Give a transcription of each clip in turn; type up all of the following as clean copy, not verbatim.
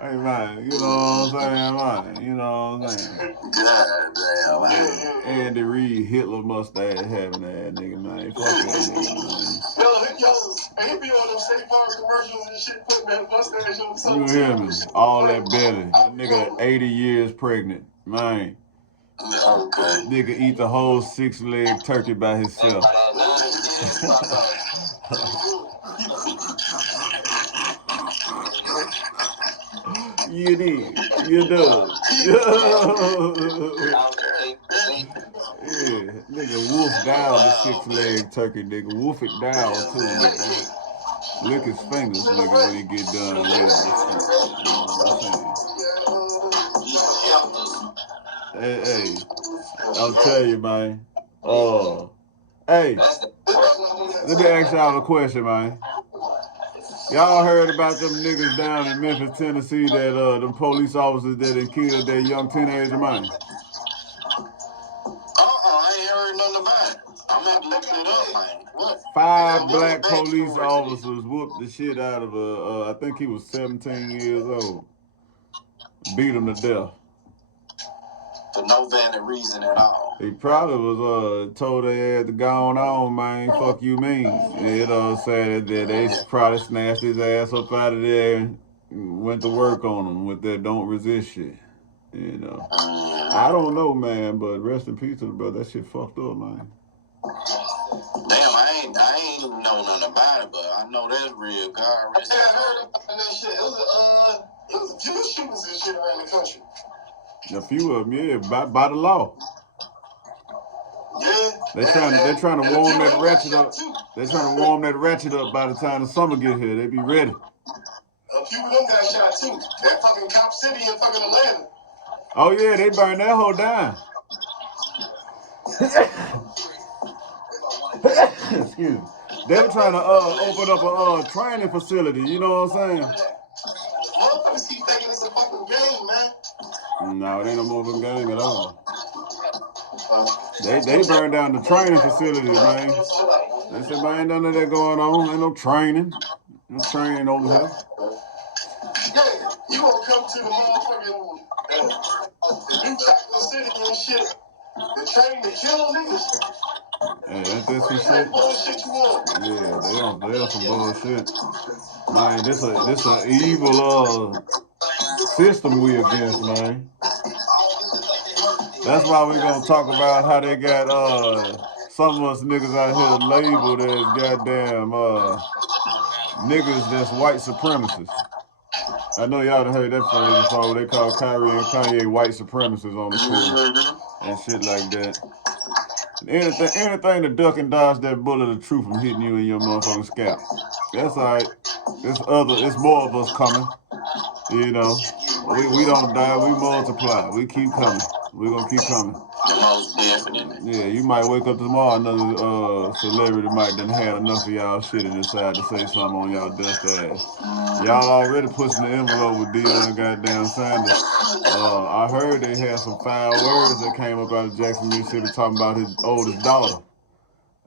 Hey, man, you know what I'm saying, man? You know what I'm saying? God damn, man. Andy Reid, Hitler mustache having that nigga, man. Fuck that nigga, man. He be on them State Farm commercials and shit, putting that mustache on something. You hear me? All that belly. That nigga 80 years pregnant, man. Okay. Nigga eat the whole 6-leg turkey by himself. You did. You done. Yeah, nigga wolf down the 6-leg turkey, nigga. Wolf it down too, nigga. Lick his fingers, nigga, when he get done with it. You know what I'm saying? Hey, I'll tell you, man. Hey, let me ask y'all a question, man. Y'all heard about them niggas down in Memphis, Tennessee that them police officers that killed their young teenager, man? I ain't heard nothing about it. I'm gonna look it up, man. What? 5 black police officers whooped the shit out of I think he was 17 years old. Beat him to death. For no valid reason at all. He probably was told they had to go on, man. Fuck you mean. Said that they probably snatched his ass up out of there and went to work on him with that don't resist shit. You know. I don't know, man, but rest in peace to the brother. That shit fucked up, man. Damn, I ain't know nothing about it, but I know that's real. God rest. I heard about that shit. It was a few shootings and shit around the country. A few of them, yeah, by the law. Yeah. They're trying to warm that ratchet up. They're trying to warm that ratchet up by the time the summer get here. They be ready. A few of them got shot too. That fucking Cop City in fucking Atlanta. Oh yeah, they burned that whole down. Excuse me. They were trying to open up a training facility. You know what I'm saying? Motherfuckers keep thinking it's a fucking game, man. No, it ain't no moving game at all. They burned down the training facility, man. They said, man, ain't none of that going on. Ain't no training. No training over here. Yeah, you gonna come to the motherfucking the new Chocolate City and shit. The train to kill niggas. Hey, ain't that some shit? Bullshit you want. Yeah, they on some bullshit. Man, this a evil system we against, man. That's why we gonna talk about how they got some of us niggas out here labeled as goddamn niggas that's white supremacists. I know y'all done heard that phrase before. They call Kyrie and Kanye white supremacists on the court and shit like that. Anything to duck and dodge that bullet of truth from hitting you in your motherfucking scalp. That's all right. It's more of us coming. You know, we don't die. We multiply. We keep coming. We gonna keep coming. Most definitely. Yeah, you might wake up tomorrow, another celebrity might done had enough of y'all shit and decide to say something on y'all dust ass. Y'all already pushing the envelope with Deion goddamn Sanders. I heard they had some foul words that came up out of Jackson, Mississippi talking about his oldest daughter.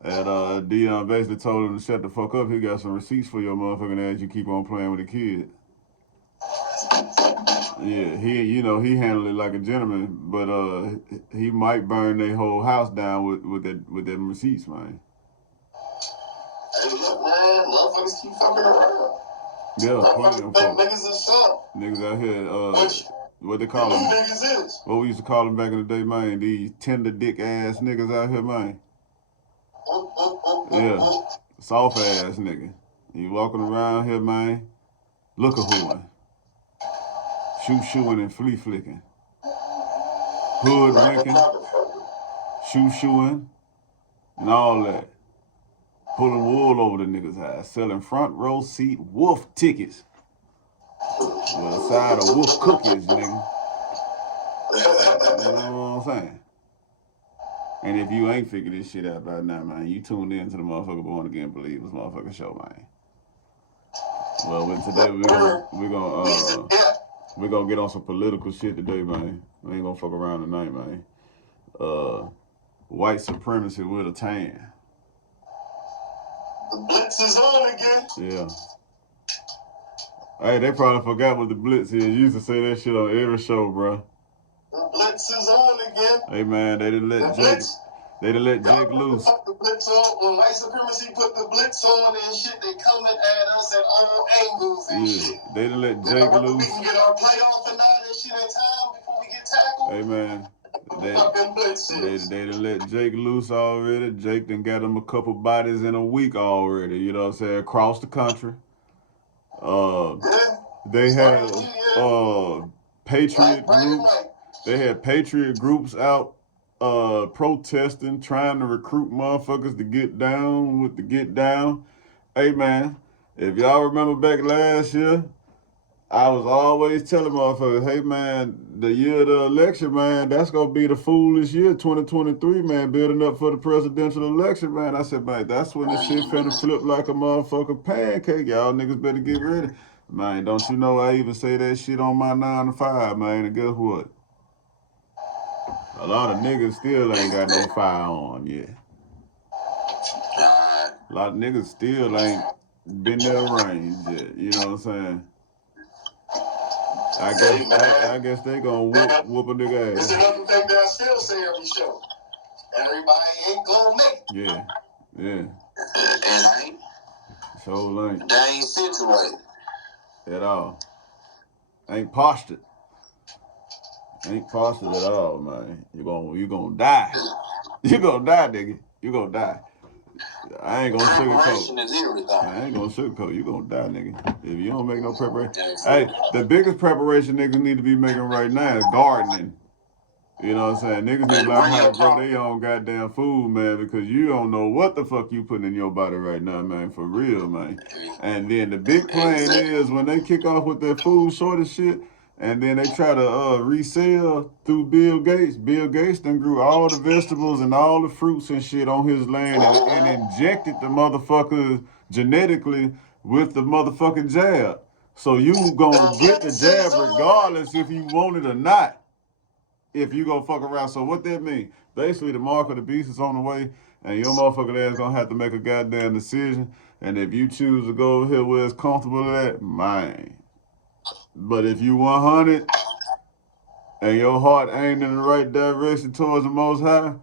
And Deion basically told him to shut the fuck up. He got some receipts for your motherfucking ass. You keep on playing with the kid. Yeah, he handled it like a gentleman, but he might burn their whole house down with them receipts, man. Hey, look, man, motherfuckers keep fucking around. Yeah, plenty of folks. Niggas is soft. Niggas out here, what they call them? Niggas is. What we used to call them back in the day, man? These tender dick ass niggas out here, man. Yeah, soft ass nigga. You walking around here, man, look-a-hooing. Shoe-shoeing and flea-flicking. Hood-winking. Shoe-shoeing. And all that. Pulling wool over the niggas' eyes. Selling front row seat wolf tickets. With a side of wolf cookies, nigga. You know what I'm saying? And if you ain't figured this shit out by now, man, you tuned in to the motherfucker Born Again Believers motherfucking show, man. Well, today we're gonna get on some political shit today, man. We ain't gonna fuck around tonight, man. White supremacy with a tan. The blitz is on again. Yeah. Hey, they probably forgot what the blitz is. You used to say that shit on every show, bro. The blitz is on again. Hey man, they done let Jake loose. The blitz on. When white supremacy put the blitz on and shit, they coming at us at all angles and shit. They done let Jake loose. We can get our playoff and all that shit in time before we get tackled. Hey man, they done let Jake loose already. Jake done got him a couple bodies in a week already. You know what I'm saying? Across the country. They had patriot groups. They had patriot groups out protesting, trying to recruit motherfuckers to get down with the get down. Hey man, if y'all remember back last year, I was always telling motherfuckers, hey man, the year of the election, man, that's gonna be the foolish year, 2023, man, building up for the presidential election, man. I said, man, that's when the shit finna flip like a motherfucking pancake. Y'all niggas better get ready. Man, don't you know I even say that shit on my 9 to 5, man, and guess what? A lot of niggas still ain't got no firearm yet. A lot of niggas still ain't been there range yet. You know what I'm saying? I guess they gonna whoop a nigga ass. It's another thing that I still say every show. Everybody ain't gonna make it. Yeah. And I ain't. So ain't. They ain't situated. At all. Ain't postured. Ain't postured at all, man. You gonna die. You gonna die, nigga. You gonna die. I ain't gonna sugarcoat. I ain't gonna sugarcoat. You gonna die, nigga. If you don't make no preparation. Hey, the biggest preparation niggas need to be making right now is gardening. You know what I'm saying? Niggas need to learn how to grow their own goddamn food, man, because you don't know what the fuck you putting in your body right now, man, for real, man. And then the big plan is when they kick off with their food shortage shit, and then they try to resell through Bill Gates. Bill Gates done grew all the vegetables and all the fruits and shit on his land and injected the motherfuckers genetically with the motherfucking jab. So you gonna get the jab regardless if you want it or not. If you gonna fuck around. So what that mean? Basically the mark of the beast is on the way and your motherfucking ass gonna have to make a goddamn decision. And if you choose to go over here where it's comfortable at, man. But if you 100 and your heart ain't in the right direction towards the Most High,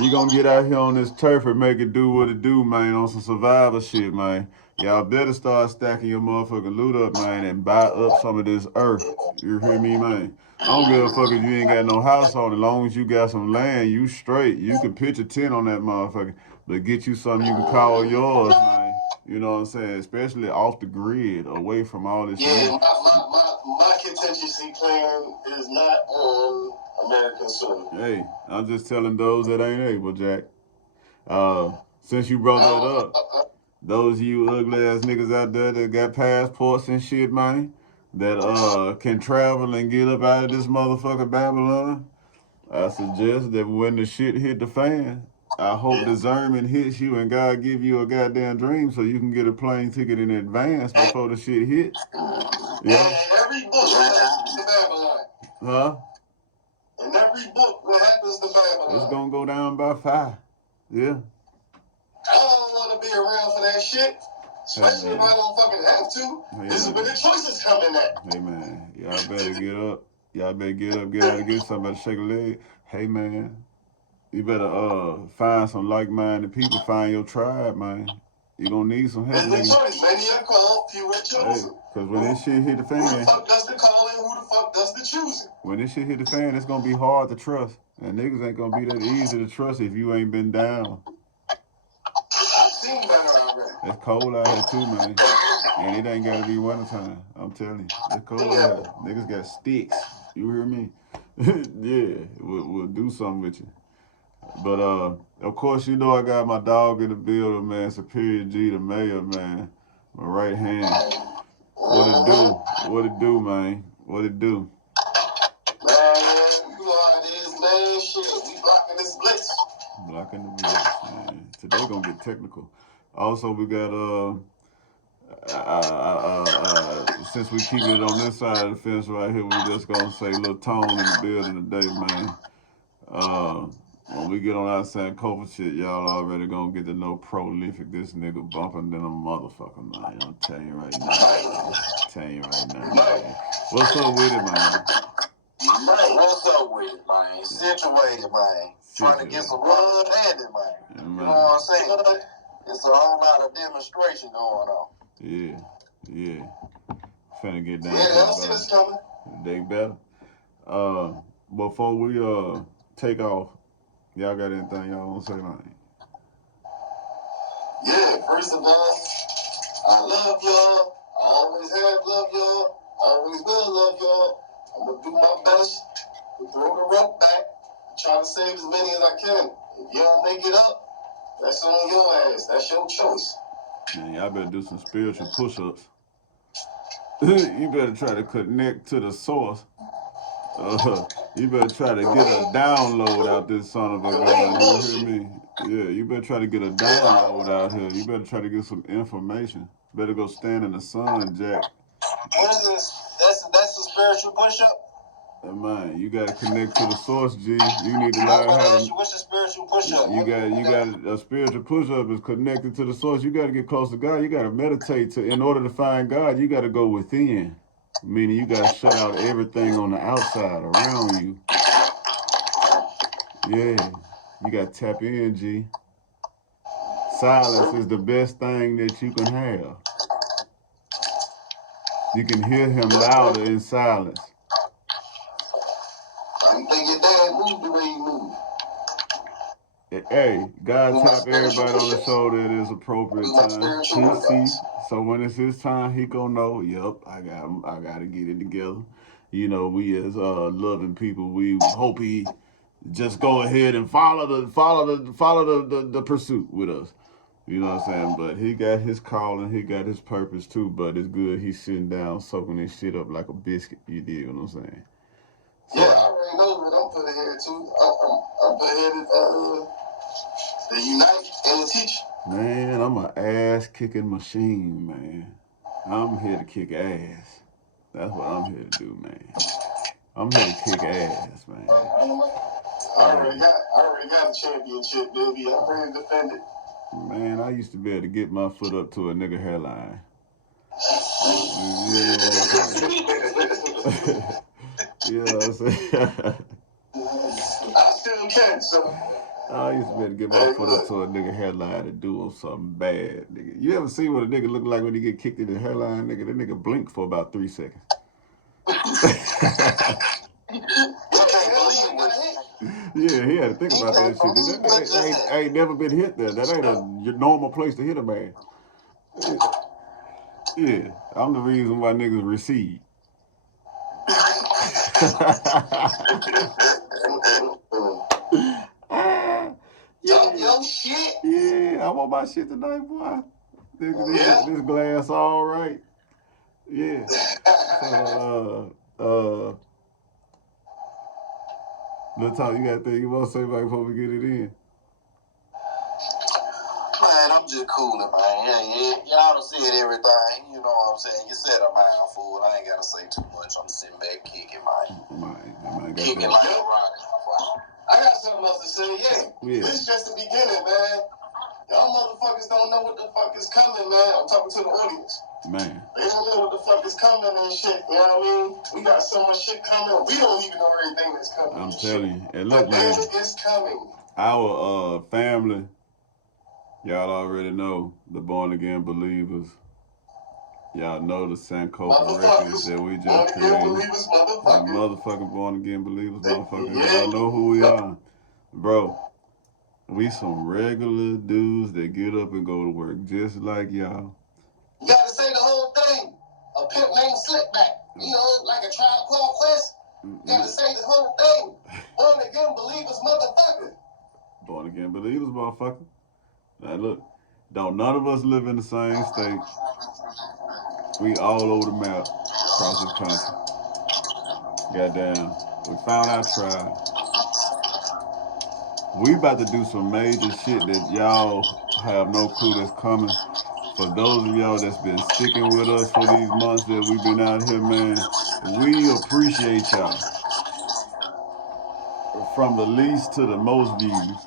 you gonna get out here on this turf and make it do what it do, man, on some survival shit, man. Y'all better start stacking your motherfucking loot up, man, and buy up some of this earth. You hear me, man? I don't give a fuck if you ain't got no house on. As long as you got some land, you straight. You can pitch a tent on that motherfucker, but get you something you can call yours, man. You know what I'm saying? Especially off the grid, away from all this shit. Yeah, my contingency plan is not on American soil. Hey, I'm just telling those that ain't able, Jack. Since you brought that up, those of you ugly ass niggas out there that got passports and shit, man, that can travel and get up out of this motherfucker Babylon, I suggest that when the shit hit the fan, I hope discernment hits you and God give you a goddamn dream so you can get a plane ticket in advance before the shit hit. Yeah. Every book happens to Babylon. Huh? In every book what happens to Babylon. It's gonna go down by 5. Yeah. I don't want to be around for that shit. Especially if I don't fucking have to. This is where the choices coming at. Hey man, y'all better get up. Y'all better get up, get out and get somebody shake a leg. Hey man, you better find some like-minded people, find your tribe, man. You gonna need some help. There's no choice. Many are called, few are chosen. Hey, cause when this shit hit the fan, who the fuck does the calling? Who the fuck does the choosing? When this shit hit the fan, it's gonna be hard to trust. And niggas ain't gonna be that easy to trust if you ain't been down. I've seen better already. It's cold out here too, man. And it ain't gotta be wintertime. I'm telling you. It's cold out here. Niggas got sticks. You hear me? Yeah, we'll do something with you. But of course, you know I got my dog in the building, man. Superior G, the mayor, man. My right hand. What it do? What it do, man? What it do? Man, you know how it is, man. Shit, we blocking this blitz. Blocking the blitz, man. Today gonna get technical. Also, we got since we keep it on this side of the fence right here, we just gonna say Lil Tone in the building today, man. When we get on our Sankofa shit, y'all already gonna get to know prolific this nigga bumping than a motherfucker, man. I'm telling you right now. Man. Tell you right now, man. What's up with it, man? What's up with it, man? Situated, man. Trying to get some blood handed, man. Yeah, man. You know what I'm saying? It's a whole lot of demonstration going on. Yeah. Finna get down. Yeah, I see this coming. They better. Before we take off, y'all got anything y'all want to say, man? Yeah, first of all, I love y'all. I always have loved y'all. I always will love y'all. I'm gonna do my best to throw the rope back, try to save as many as I can. If you don't make it up, that's on your ass. That's your choice. Man, y'all better do some spiritual push-ups. You better try to connect to the source. You better try to get a download out this son of a gun. You hear me? Yeah, you better try to get a download out here. You better try to get some information. Better go stand in the sun, Jack. That's a spiritual push-up? Man, you gotta connect to the source, G. You need to learn how to. What's a spiritual push-up? You got a spiritual push-up is connected to the source. You gotta get close to God. You gotta meditate in order to find God. You gotta go within, meaning you gotta shut out everything on the outside around you. Yeah, you gotta tap in, G. Silence is the best thing that you can have. You can hear Him louder in silence. I'm thinking Dad move the way you move. Hey, God tap everybody on the shoulder at his appropriate time. He see, so when it's his time, he gonna know. Yep, I gotta get it together. You know, we as loving people, we hope he just go ahead and follow the pursuit with us. You know what I'm saying? But he got his calling, he got his purpose too. But it's good he's sitting down soaking this shit up like a biscuit. You dig what I'm saying? So, yeah, I already know what I'm putting here too. I'm putting here to unite and to teach. Man, I'm an ass kicking machine, man. I'm here to kick ass. That's what I'm here to do, man. I'm here to kick ass, man. I already got a championship, baby. I'm ready to defend it. Man, I used to be able to get my foot up to a nigga hairline. You know what I'm saying? I still can, so. I used to be able to get my foot up to a nigga hairline to do him something bad, nigga. You ever see what a nigga look like when he get kicked in the hairline, nigga? That nigga blink for about 3 seconds. Yeah, he had to think about that shit. That ain't never been hit there. That ain't a normal place to hit a man. Yeah, I'm the reason why niggas recede. Yo, shit. Yeah, I want my shit tonight, boy. This glass all right. Yeah. Lil Tone, you got anything you want to say about before we get it in? Man, I'm just cooling, man. Yeah. Y'all done said everything. You know what I'm saying? You said a mindful. I ain't got to say too much. I'm sitting back kicking, man. Kicking like a rock. I got something else to say, yeah. This is just the beginning, man. Y'all motherfuckers don't know what the fuck is coming, man. I'm talking to the audience. Man. They don't know what the fuck is coming and shit, you know what I mean? We got so much shit coming. We don't even know everything that's coming. I'm telling you. And look, man. It's coming. Our family, y'all already know, the Born Again Believers. Y'all know the Sankofa records that we just created. The motherfucking Born Again Believers, motherfuckers. Y'all know who we are. Bro, we some regular dudes that get up and go to work just like y'all. You gotta say the whole thing. A pimp named Slickback. You know, like a Tribe Called Quest. You gotta say the whole thing. Born Again Believers, motherfucker. Born Again Believers, motherfucker. Now look, don't none of us live in the same state. We all over the map, across this country. Goddamn, we found our tribe. We about to do some major shit that y'all have no clue that's coming. For those of y'all that's been sticking with us for these months that we've been out here, man, we appreciate y'all. from the least to the most views.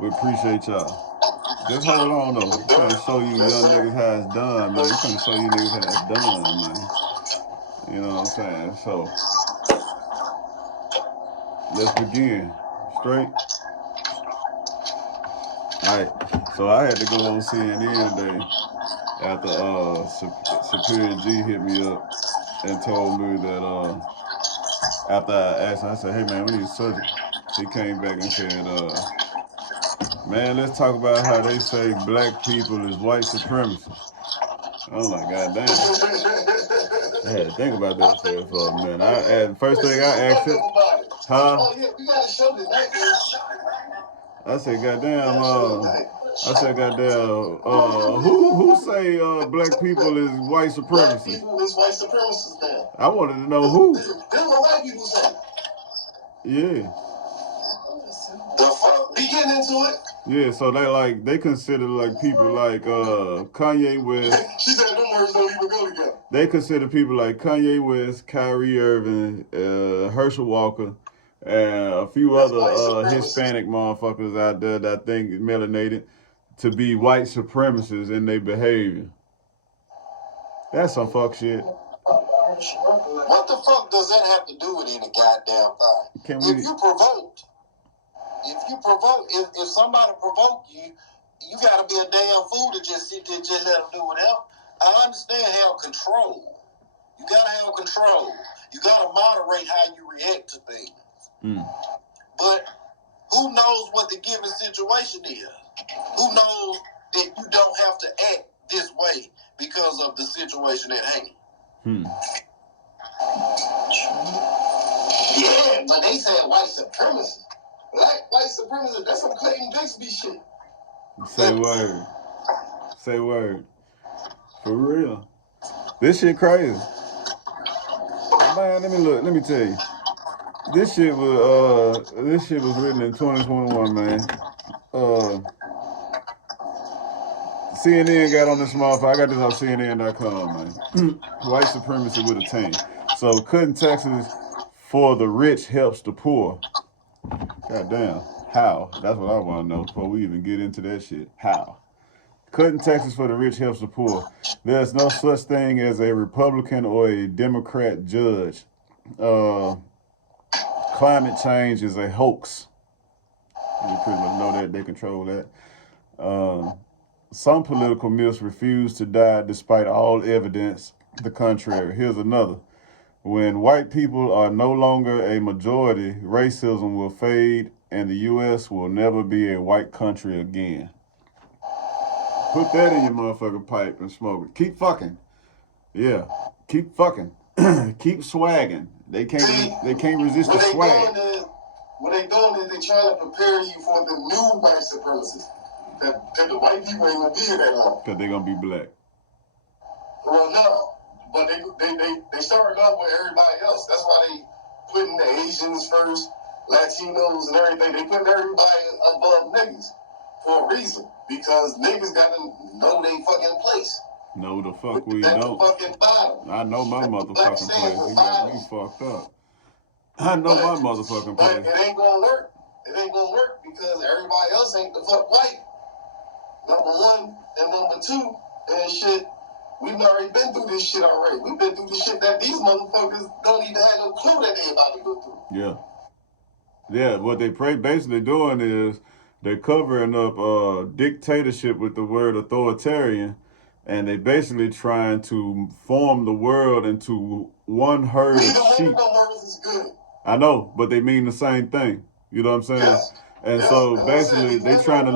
We appreciate y'all. Just hold on though. I'm trying to show you young niggas how it's done, man. I'm trying to show you niggas how it's done, man. You know what I'm saying? So let's begin. Straight. Alright. So I had to go on CNN today after Superior G hit me up and told me that after I asked him, I said, hey man, we need a subject. He came back and said, man, let's talk about how they say black people is white supremacists. I'm like, God damn. I had to think about that shit for a minute. First thing I asked it, huh? Oh yeah, we gotta show the night. I said, goddamn, who say black people is white supremacists? Black people is white supremacists now. I wanted to know who. That's what white people say. Yeah. The fuck? We getting into it? Yeah, so they consider like people like Kanye West. She said them words don't even go together. They consider people like Kanye West, Kyrie Irving, Herschel Walker, and a few other Hispanic motherfuckers out there that I think melanated to be white supremacists in their behavior. That's some fuck shit. What the fuck does that have to do with any goddamn thing? If you provoked, if somebody provoke you, you gotta be a damn fool to just sit there and just let them do whatever. I understand have control. You gotta have control. You gotta moderate how you react to things. But who knows what the given situation is? Who knows that you don't have to act this way because of the situation at hand? Yeah, but they said white supremacy. Black white supremacy, that's some Clayton Bixby shit. Say word. Say word. For real. This shit crazy. Man, let me tell you. This shit was written in 2021, man. CNN got on this motherfucker. I got this on CNN.com, man. White supremacy with a 10. So cutting taxes for the rich helps the poor. Goddamn. How? That's what I want to know before we even get into that shit. How? Cutting taxes for the rich helps the poor. There's no such thing as a Republican or a Democrat judge. Climate change is a hoax. You pretty much know that. They control that. Some political myths refuse to die despite all evidence the contrary. Here's another. When white people are no longer a majority, racism will fade and the U.S. will never be a white country again. Put that in your motherfucking pipe and smoke it. Keep fucking. Yeah. Keep fucking. Keep swagging. They can't resist the swag. What they doing is they trying to prepare you for the new white supremacy. That the white people ain't gonna be here that long. Because they're gonna be black. Well, no. But they started off with everybody else. That's why they putting the Asians first, Latinos and everything. They putting everybody above niggas for a reason. Because niggas gotta know they fucking place. No, the fuck we don't. I know my motherfucking place. You got me fucked up. I know my motherfucking place. But it ain't gonna work. It ain't gonna work because everybody else ain't the fuck white. Number one and number two and shit. We've already been through this shit already. We've been through the shit that these motherfuckers don't even have no clue that they about to go through. Yeah. Yeah, what they basically doing is they're covering up dictatorship with the word authoritarian, and they basically trying to form the world into one herd of sheep. Words is good. I know, but they mean the same thing. You know what I'm saying? Yes. And so basically they trying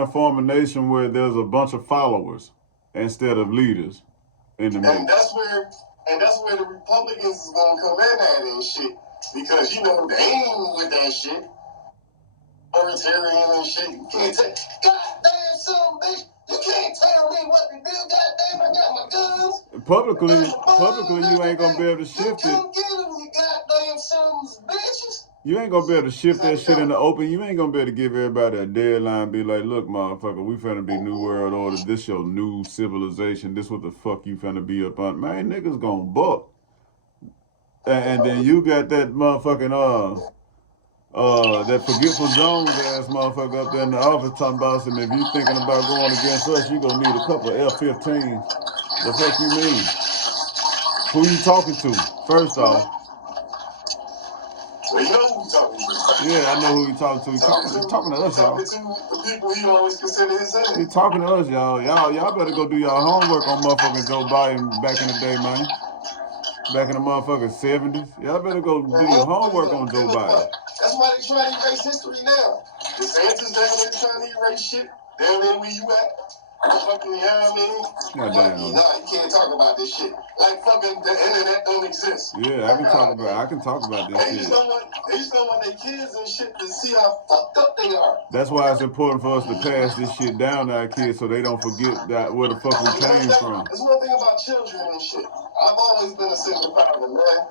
to form a nation where there's a bunch of followers instead of leaders in the middle. And that's where the Republicans is gonna come in at and shit. Because you know they ain't with that shit. Authoritarian and shit. You can't tell goddamn son bitch. You can't tell me what to do, goddamn, I got my guns. Publicly you ain't gonna be able to shift it. Come get them, you goddamn sons bitches. You ain't gonna be able to shift that shit in the open. You ain't gonna be able to give everybody a deadline, be like, look, motherfucker, we finna be New World Order. This your new civilization. This what the fuck you finna be up on. Man, niggas gonna buck. And then you got that motherfucking that forgetful Jones ass motherfucker up there in the office talking about some. If you thinking about going against us, you gonna need a couple of F-15s. The fuck you mean? Who you talking to? First off. Well, you know who you talking to. Yeah, I know who you talking to. He's talking to us, y'all. Talking to the people he always consider his enemies. He's talking to us, y'all. Y'all better go do y'all homework on motherfucking Joe Biden back in the day, man. Back in the motherfucking 70s. Y'all better go do your homework on Joe Biden. That's why they trying to erase history now. The DeSantis down there trying to erase shit. Down there where you at. Fucking, you know what I mean? Goddamn. Nah, you can't talk about this shit. Like fucking the internet don't exist. Yeah, I can talk about this shit. They just don't want their kids and shit to see how fucked up they are. That's why it's important for us to pass this shit down to our kids so they don't forget that where the fuck we came from. There's one thing about children and shit. I've always been a single father, man.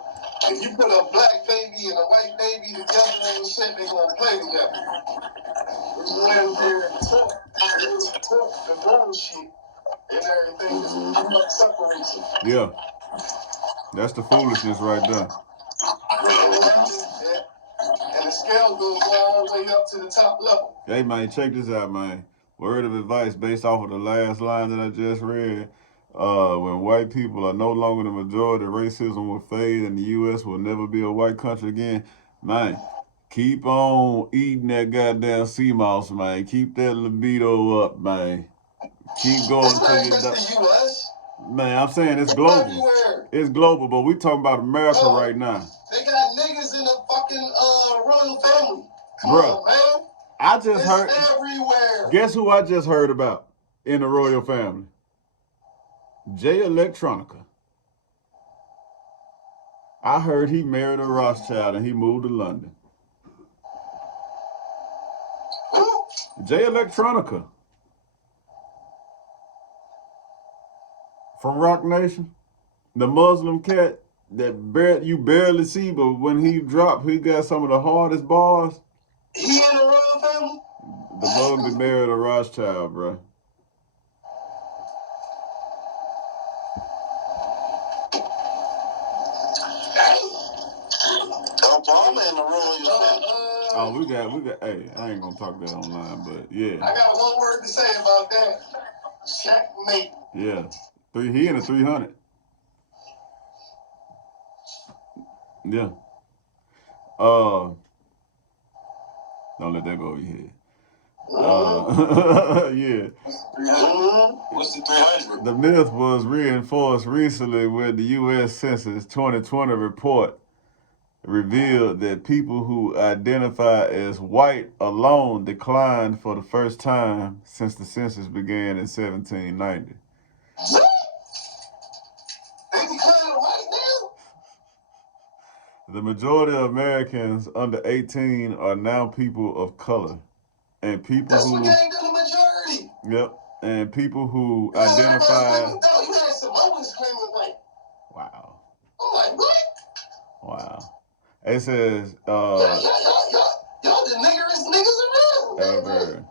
If you put a black baby and a white baby together and shit, they gonna play together. It's when they're taught the bullshit and everything is separation. Yeah. That's the foolishness right there. And the scale goes all the way up to the top level. Hey, man, check this out, man. Word of advice based off of the last line that I just read. When white people are no longer the majority, racism will fade and the U.S. will never be a white country again. Man, keep on eating that goddamn sea moss, man. Keep that libido up, man. Keep going to your... the U.S. Man, I'm saying it's global. Everywhere. It's global, but we talking about America right now. They got niggas in the fucking royal family. Bruh, man. I just heard... everywhere. Guess who I just heard about in the royal family? Jay Electronica. I heard he married a Rothschild and he moved to London. Jay Electronica. From Rock Nation. The Muslim cat that you barely see, but when he dropped, he got some of the hardest bars. He in the royal family? The mug that married a Rothschild, bro. Obama in the royal family. Oh, we got, hey, I ain't gonna talk that online, but yeah. I got one word to say about that. Checkmate. Yeah. He in the 300. Yeah. Don't let that go over your head. Yeah. What's the 300? The myth was reinforced recently when the U.S. Census 2020 report revealed that people who identify as white alone declined for the first time since the census began in 1790. What? They declined right now? The majority of Americans under 18 are now people of color. And people That's who... what they do the majority. Yep. And people who identify... You had some others claiming white. Wow. I'm like, what? Wow. It says... Y'all the niggerest niggas around. Ever.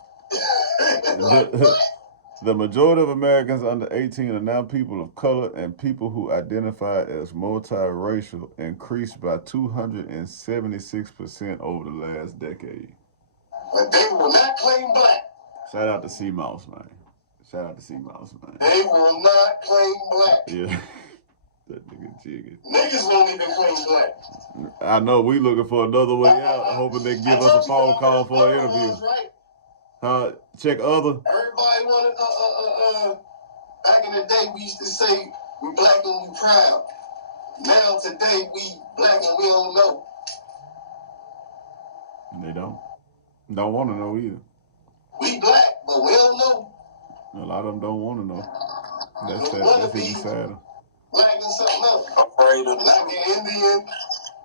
The majority of Americans under 18 are now people of color, and people who identify as multiracial increased by 276% over the last decade. But they will not claim black. Shout out to Sea Mouse, man. Shout out to Sea Mouse, man. They will not claim black. Yeah. That nigga jiggy. Niggas won't even claim black. I know we looking for another way out, hoping they give us a phone call for an interview. Check other. Everybody wanted, back in the day, we used to say, we black and we proud. Now, today, we black and we don't know. They don't. Don't want to know either. We black, but we don't know. A lot of them don't want to know. That's even sadder. Black and something else. Afraid of black and Indian,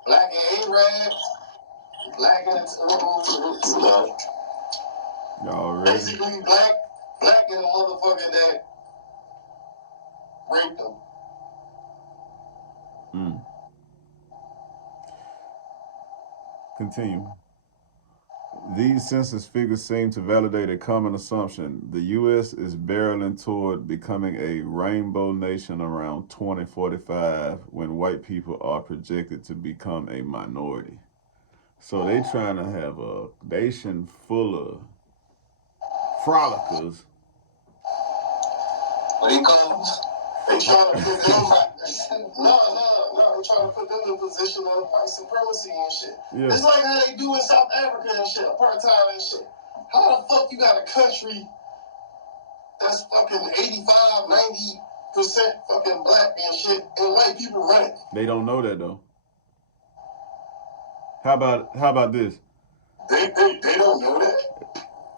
black and Arab, black and y'all ready? Basically, black and a motherfucker that raped them. Continue. These census figures seem to validate a common assumption. The U.S. is barreling toward becoming a rainbow nation around 2045 when white people are projected to become a minority. So they trying to have a nation full of frolickers. When it comes, they trying to put them they trying to put them in a position of white supremacy and shit. Yeah. It's like how they do in South Africa and shit, apartheid and shit. How the fuck you got a country that's fucking 85, 90% fucking black and shit, and white people run it? They don't know that though. How about this? They don't know that.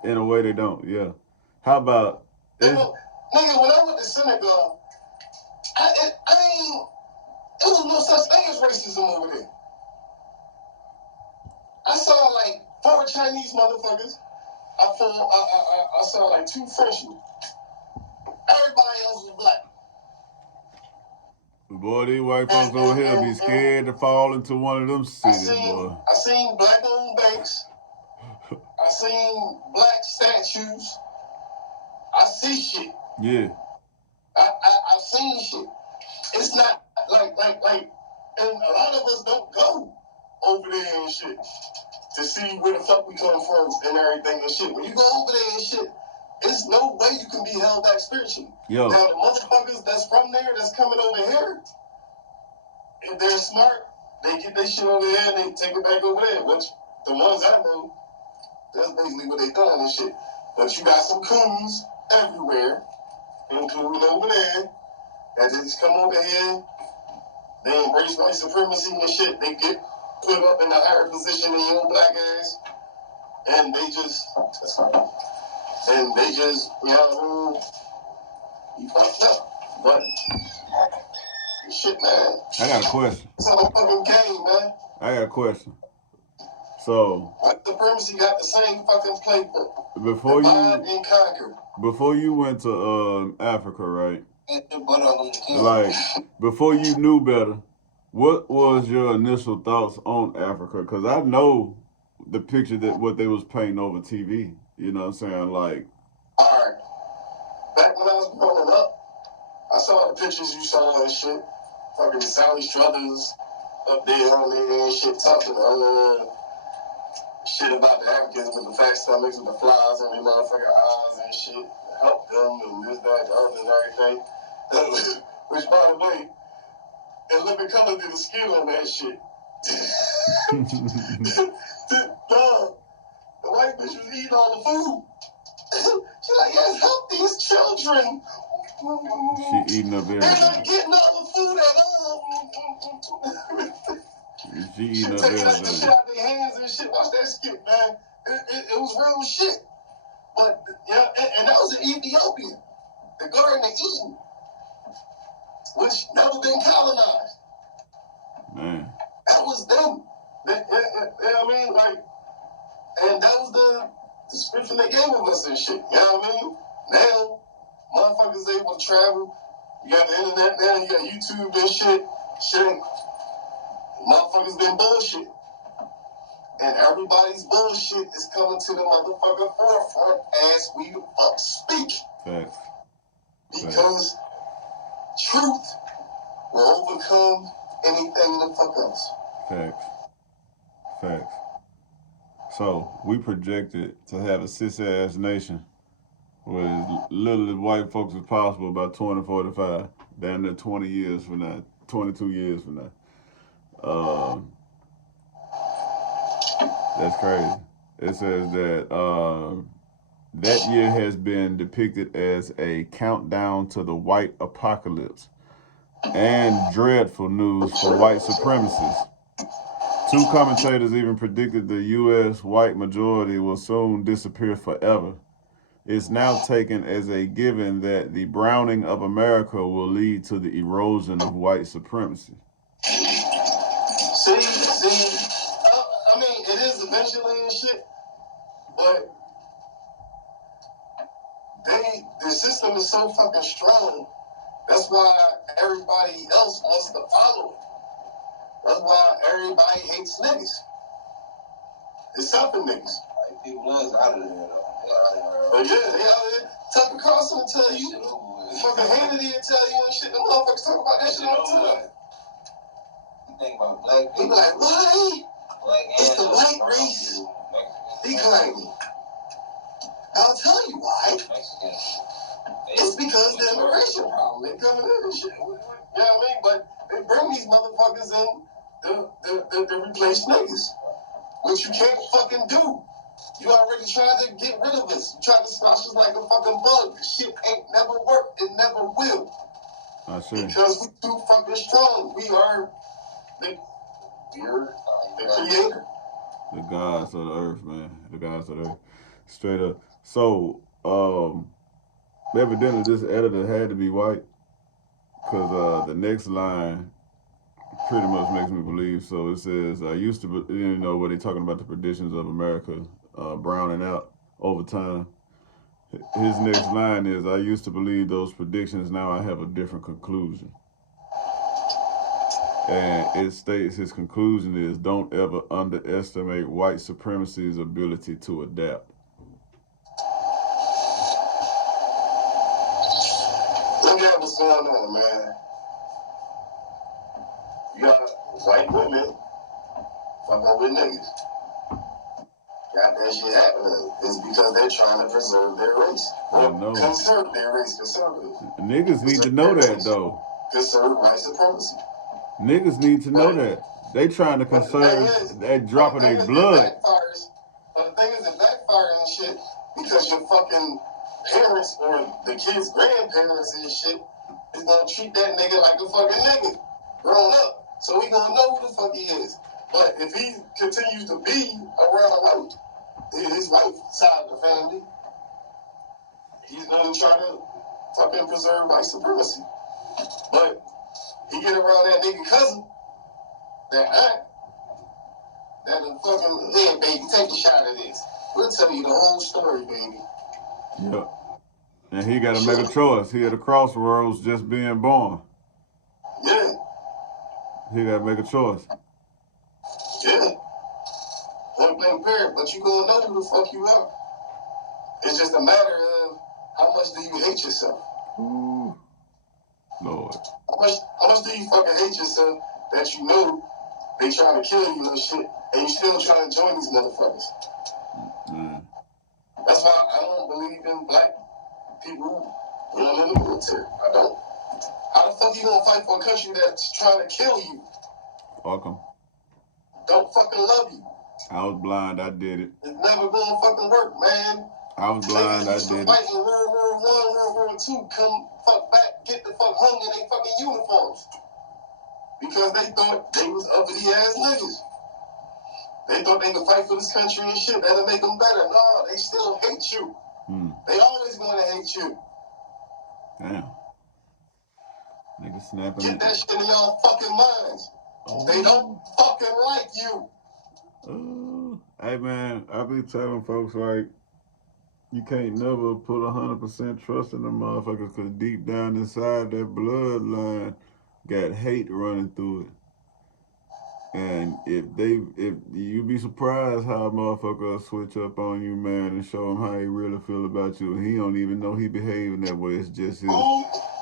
In a way, they don't. Yeah. How about? Nigga, when I went to Senegal, there was no such thing as racism over there. I saw like 4 Chinese motherfuckers. I saw like 2 Frenchmen. Everybody else was black. Boy, these white folks over here be scared to fall into one of them cities, boy. I seen black-owned banks. I seen black statues. I see shit. Yeah. I've seen shit. It's not like, and a lot of us don't go over there and shit to see where the fuck we come from and everything and shit. When you go over there and shit, there's no way you can be held back spiritually. Yo. Now, the motherfuckers that's from there, that's coming over here, if they're smart, they get their shit over there and they take it back over there. Which, the ones I know, that's basically what they doing and shit. But you got some coons everywhere, including over there, that just come over here, they embrace white supremacy and shit, they get put up in a higher position than your black ass, and they just, you know, you fucked up. But, shit, man. I got a question. It's a fucking game, man. I got a question. So, white supremacy got the same fucking playbook. Before you went to Africa, right? Like, before you knew better, what was your initial thoughts on Africa? Because I know the picture what they was painting over TV. You know what I'm saying? Like, all right. Back when I was growing up, I saw the pictures you saw and shit. Fucking Sally Struthers up there on there and shit, talking shit about the Africans with the fat stomachs with the flies on their motherfucking eyes and shit. Help them and this, that, the other, and everything. Which, by the way, and Living Color did a skit on that shit. Dog, the white bitch was eating all the food. She's like, yes, help these children. She eating up everything. They're not getting all the food at all. She eating up everything. Taking shit out their hands and shit. Watch that skit, man. It was real shit. But, yeah, and that was in Ethiopia. The Garden of Eden, which never been colonized. Man. That was them. You know what I mean? Like, and that was the description they gave of us and shit. You know what I mean? Now, motherfuckers able to travel. You got the internet now, you got YouTube and shit. Shit. Motherfuckers been bullshit. And everybody's bullshit is coming to the motherfucking forefront as we the fuck speak. Facts. Because truth will overcome anything the fuck else. Facts. So, we projected to have a cis-ass nation with as little as white folks as possible by 2045. Damn near 20 years from now. 22 years from now. That's crazy. It says that that year has been depicted as a countdown to the white apocalypse and dreadful news for white supremacists. 2 commentators even predicted the U.S. white majority will soon disappear forever. It's now taken as a given that the browning of America will lead to the erosion of white supremacy. See, I mean, it is eventually and shit, but the system is so fucking strong. That's why everybody else wants to follow it. That's why everybody hates niggas. Except for niggas. People was out of there, though. But yeah, they out there. Tucker Carlson will tell you. Fucking Hannity will tell you and shit. The motherfuckers talk about that shit all the time. You think about black people. They be like, why? It's the white race declining. I'll tell you why. It's because the immigration problem. They coming in and shit. You know what I mean? But they bring these motherfuckers in to replace niggas, which you can't fucking do. You already tried to get rid of us. You tried to smash us like a fucking bug. This shit ain't never worked. It never will. I see. Because we too fucking strong. We're the creator. The gods of the earth, man. The gods of the earth. Straight up. So, evidently this editor had to be white. Because the next line pretty much makes me believe. So it says, I used to, you know, where they talking about the predictions of America browning out over time. His next line is, I used to believe those predictions, now I have a different conclusion. And it states his conclusion is, don't ever underestimate white supremacy's ability to adapt. Look at what's going on, man. You got white women fucking with niggas. Got that shit happening. It's because they're trying to preserve their race. I know. Conserve their race, conservative. Niggas need to know that, though. Conserve white supremacy. Niggas need to know that. They trying to conserve that drop of their blood. But the thing is, it backfires and shit because your fucking parents or the kids' grandparents and shit is gonna treat that nigga like a fucking nigga grown up. So we gonna know who the fuck he is. But if he continues to be around his white side of the family, he's gonna try to fucking preserve white supremacy. But he get around that nigga cousin, that aunt, that fucking, yeah, baby, take a shot of this. We'll tell you the whole story, baby. Yep. And he got to make a choice. He at a crossroads just being born. Yeah. He got to make a choice. Yeah. Point blank period. But you gonna know who the fuck you are. It's just a matter of how much do you hate yourself. Ooh. Lord. How much do you fucking hate yourself that you know they trying to kill you and shit, and you still trying to join these motherfuckers? Mm. That's why I don't believe in black people going in the military. I don't. How the fuck you gonna fight for a country that's trying to kill you? Fuck 'em. Don't fucking love you. I was blind, I did it. It's never gonna fucking work, man. I was blind, I did it. Fight in World War I, World War II, come fuck back, get the fuck hung in they fucking uniforms. Because they thought they was uppity ass niggas. They thought they could fight for this country and shit. That'll make them better. No, they still hate you. They always gonna hate you. Damn. Niggas snapping Get that shit in y'all fucking minds. Oh. They don't fucking like you. Hey man, I be telling folks, like, you can't never put 100% trust in them motherfuckers, because deep down inside that bloodline got hate running through it. And if you be surprised how a motherfucker will switch up on you, man, and show him how he really feel about you, and he don't even know he behaving that way. It's just his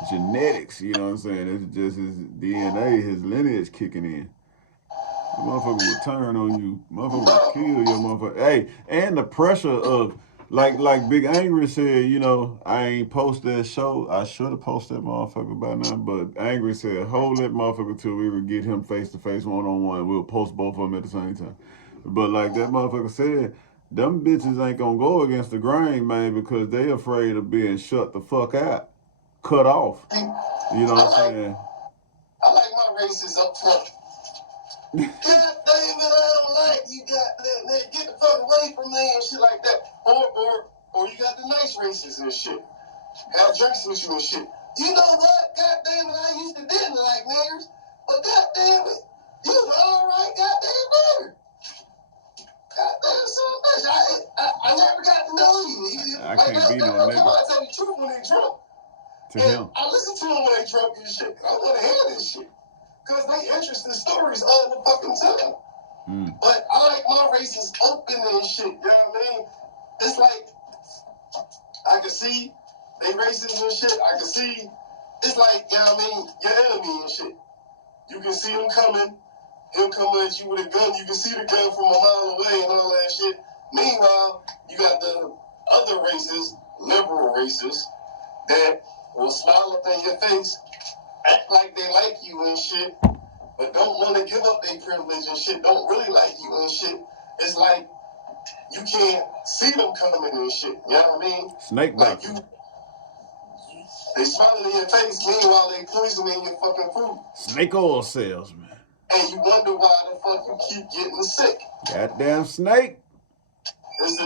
genetics, you know what I'm saying? It's just his DNA, his lineage kicking in. The motherfucker will turn on you. Motherfucker will kill your motherfucker. Hey, and the pressure of, like Big Angry said, you know, I ain't post that show. I should have posted that motherfucker by now, but Angry said, hold that motherfucker till we would get him face-to-face, one-on-one. We'll post both of them at the same time. But like that motherfucker said, them bitches ain't gonna go against the grain, man, because they afraid of being shut the fuck out, cut off. You know what I'm saying? I like my races up front. God damn it, I don't like you, goddamn man. Get the fuck away from me and shit like that. Or you got the nice races and shit. Have drinks with you and shit. You know what? Goddamn it, I used to didn't like niggers, but goddamn it, you was alright, goddamn nigger. Goddamn so much. I never got to know you. I can't be no nigga. I tell you the truth when they drunk. To him. I listen to them when they drunk and shit. I want to hear this shit. Because they interesting stories all the fucking time. But I like my races open and shit, you know what I mean? It's like, I can see they racist and shit. I can see, it's like, you know what I mean, your enemy and shit. You can see him coming. He'll come at you with a gun. You can see the gun from a mile away and all that shit. Meanwhile, you got the other races, liberal races, that will smile up in your face, act like they like you and shit, but don't want to give up their privilege and shit, don't really like you and shit. It's like you can't see them coming and shit. You know what I mean? Snake like you, they smiling in your face, meanwhile they poisoning your fucking food. Snake oil salesman. And you wonder why the fuck you keep getting sick. Goddamn snake. It's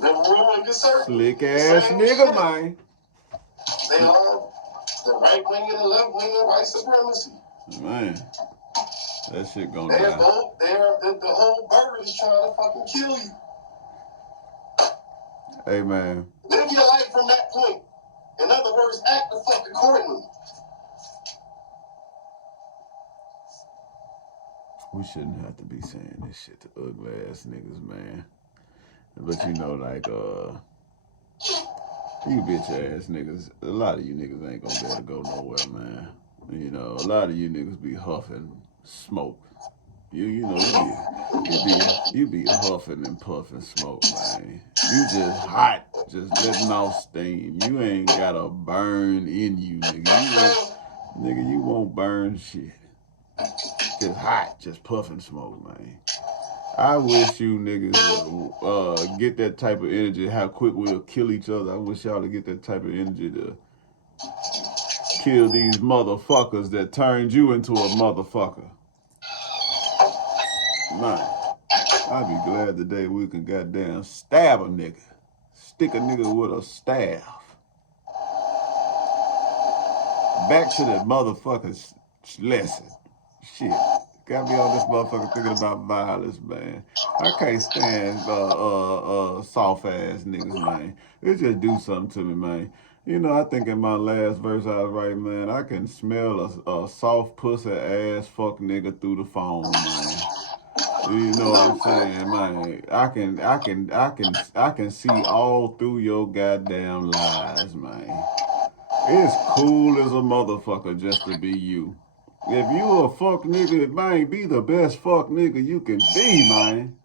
the ruling concern. Slick ass nigga, man. They are the right wing and the left wing of white supremacy. Man, that shit gonna die. The whole bird is trying to fucking kill you. Hey, man. Live your life from that point. In other words, act the fuck accordingly. We shouldn't have to be saying this shit to ugly ass niggas, man. But you know, like, you bitch ass niggas, a lot of you niggas ain't gonna be able to go nowhere, man. You know, a lot of you niggas be huffing smoke. You be huffing and puffing smoke, man. You just hot, just letting off steam. You ain't got a burn in you, nigga. You won't burn shit. Just hot, just puffing smoke, man. I wish you niggas would get that type of energy, how quick we'll kill each other. I wish y'all to get that type of energy to kill these motherfuckers that turned you into a motherfucker. Man, I'd be glad today we can goddamn stab a nigga. Stick a nigga with a staff. Back to the motherfucker's lesson. Shit. Got me on this motherfucker thinking about violence, man. I can't stand soft ass niggas, man. It just do something to me, man. You know, I think in my last verse I was right, man. I can smell a soft pussy ass fuck nigga through the phone, man. You know what I'm saying, man? I can see all through your goddamn lies, man. It's cool as a motherfucker just to be you. If you a fuck nigga, man, be the best fuck nigga you can be, man.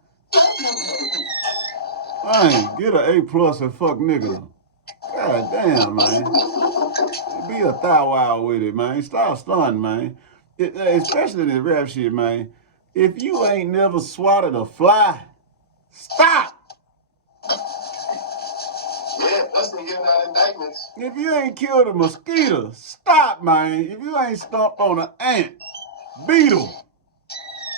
Man, get an A+ and fuck nigga. God damn, man. Be a thou wow with it, man. Stop stunning, man. Especially in the rap shit, man. If you ain't never swatted a fly, stop. Yeah, plus they giving out indictments. If you ain't killed a mosquito, stop, man. If you ain't stomped on an ant, beetle,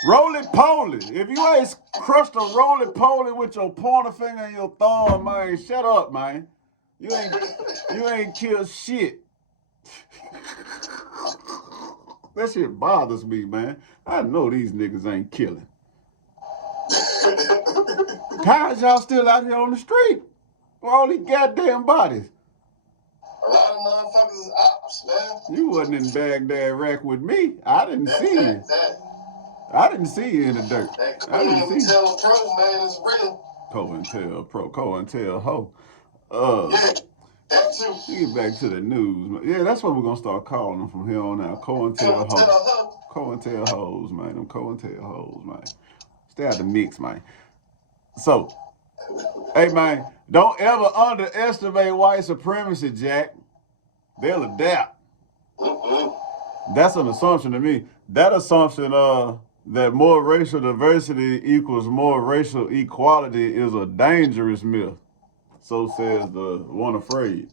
roly-poly. If you ain't crushed a roly-poly with your pointer finger and your thumb, man, shut up, man. You ain't killed shit. That shit bothers me, man. I know these niggas ain't killing. How is y'all still out here on the street with all these goddamn bodies? A lot of motherfuckers is ops, man. You wasn't in Baghdad Iraq with me. I didn't see you. I didn't see you in the dirt. I didn't see you. Pro, man, is real. COINTEL ho. Yeah, that too. You get back to the news. Yeah, that's what we're gonna start calling them from here on out. COINTEL ho. COINTEL hoes, man. Them COINTEL hoes, man. Stay out the mix, man. So, hey, man, don't ever underestimate white supremacy, Jack. They'll adapt. That's an assumption to me. That assumption that more racial diversity equals more racial equality is a dangerous myth. So says the one afraid.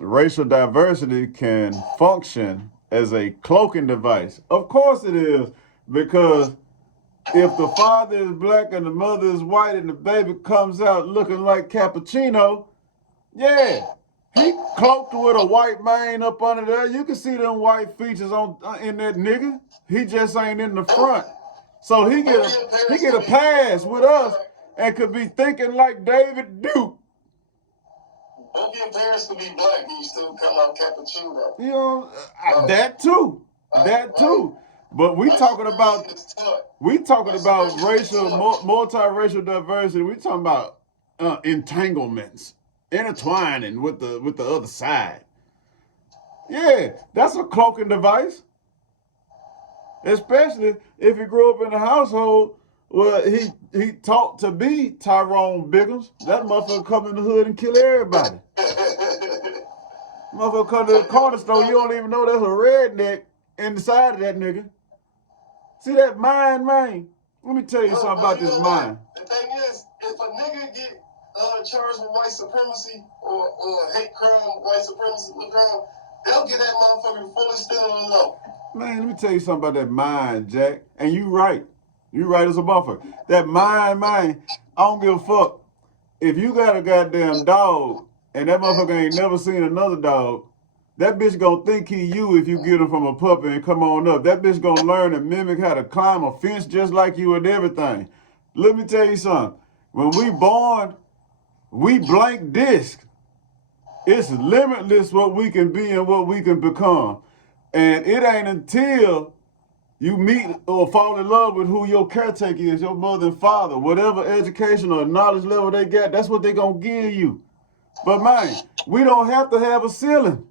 Racial diversity can function as a cloaking device. Of course it is, because if the father is black and the mother is white and the baby comes out looking like cappuccino, yeah, he cloaked with a white mane up under there. You can see them white features in that nigga. He just ain't in the front. So he get a pass with us and could be thinking like David Duke. Don't get parents to be black and you still come out cappuccino. You know, that too. That too. But we talking about racial, multiracial diversity. We talking about entanglements, intertwining with the other side. Yeah, that's a cloaking device. Especially if he grew up in a household where he taught to be Tyrone Biggums. That motherfucker come in the hood and kill everybody. Motherfucker come to the corner store, you don't even know there's a redneck inside of that nigga. See that mind, man? Let me tell you something about this mind. The thing is, if a nigga get charged with white supremacy or hate crime, white supremacy crime, they'll get that motherfucker fully still on the law. Man, let me tell you something about that mind, Jack. And you right. You right as a motherfucker. That mind, I don't give a fuck. If you got a goddamn dog and that motherfucker ain't never seen another dog, that bitch gonna think he you if you get him from a puppy and come on up. That bitch gonna learn and mimic how to climb a fence just like you and everything. Let me tell you something. When we born, we blank disc. It's limitless what we can be and what we can become. And it ain't until you meet or fall in love with who your caretaker is, your mother and father, whatever education or knowledge level they got, that's what they gonna give you. But man, we don't have to have a ceiling.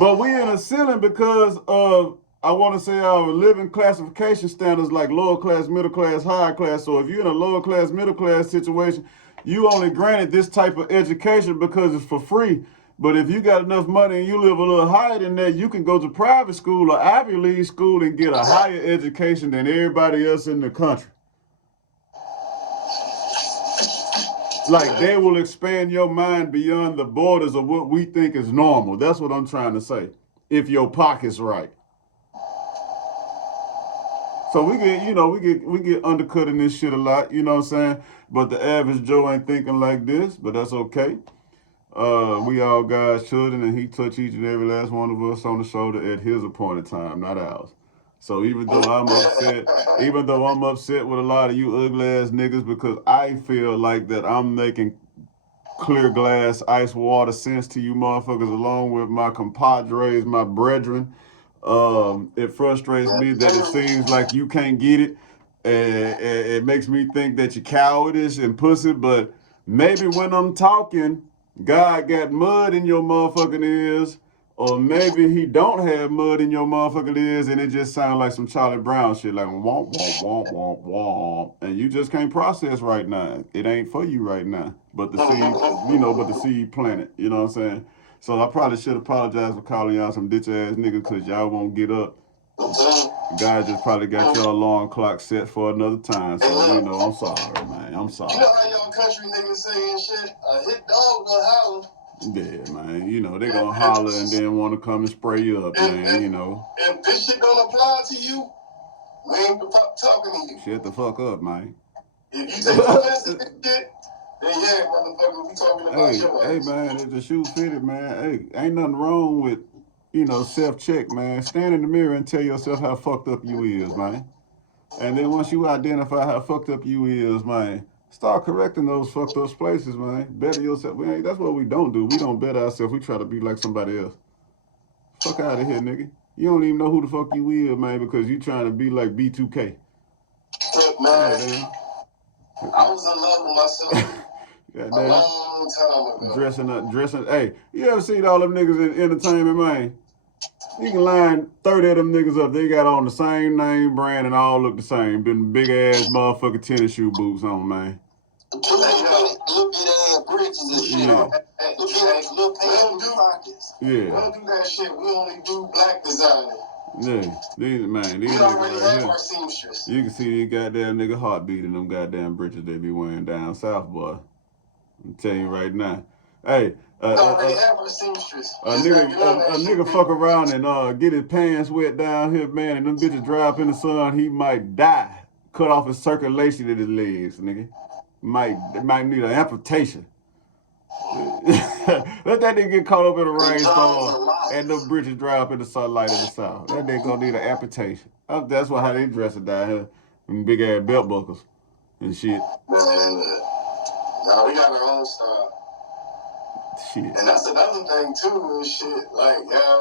But we in a ceiling because of, I want to say, our living classification standards like lower class, middle class, higher class. So if you're in a lower class, middle class situation, you only granted this type of education because it's for free. But if you got enough money and you live a little higher than that, you can go to private school or Ivy League school and get a higher education than everybody else in the country. Like, they will expand your mind beyond the borders of what we think is normal. That's what I'm trying to say. If your pocket's right. So we get undercut in this shit a lot, you know what I'm saying? But the average Joe ain't thinking like this, but that's okay. We all God's children, and he touched each and every last one of us on the shoulder at his appointed time, not ours. So even though I'm upset with a lot of you ugly ass niggas because I feel like that I'm making clear glass ice water sense to you motherfuckers along with my compadres, my brethren. It frustrates me that it seems like you can't get it. It makes me think that you're cowardice and pussy, but maybe when I'm talking, God got mud in your motherfucking ears, or maybe he don't have mud in your motherfucking ears, and it just sounds like some Charlie Brown shit, like womp, womp, womp, womp, womp, and you just can't process right now. It ain't for you right now, but the seed planted, you know what I'm saying? So I probably should apologize for calling y'all some bitch ass niggas because y'all won't get up. God just probably got your alarm clock set for another time. So, I'm sorry, man. I'm sorry. You know how y'all country niggas saying shit? A hit dog will holler. Yeah, man. They gonna holler and then want to come and spray you up, man, If this shit don't apply to you, we ain't talking to you. Shut the fuck up, man. If you take offense to this shit, then yeah, motherfucker, we talking about your Hey, man, if the shoe fitted, man, hey, ain't nothing wrong with, self-check, man. Stand in the mirror and tell yourself how fucked up you is, man. And then once you identify how fucked up you is, man, start correcting those fucked up places, man. Better yourself. That's what we don't do. We don't better ourselves. We try to be like somebody else. Fuck out of here, nigga. You don't even know who the fuck you is, man, because you trying to be like B2K. Look, man, I was in love with myself. A long time ago. Dressing. Hey, you ever seen all them niggas in entertainment, man? You can line 30 of them niggas up. They got on the same name brand and all look the same. Been big ass motherfucking tennis shoe boots on, man. Little bit ass bridges and shit. Yeah. Little pants in pockets. Yeah. We don't do that shit. We only do black designer. Yeah, these we already have our seamstress. You can see these goddamn nigga heartbeat in them goddamn britches they be wearing down south, boy. I'm telling you right now. Hey, we already have our seamstress. A nigga fuck around and get his pants wet down here, man, and them bitches dry up in the sun, he might die. Cut off his circulation in his legs, nigga. Might need an amputation. Let that nigga get caught up in a rainstorm and them bridges dry up in the sunlight in the south. That nigga gonna need an amputation. That's how they dress it down here. Them big ass belt buckles and shit. Man, no, we got our own style. Shit. And that's another thing too, and shit. Like,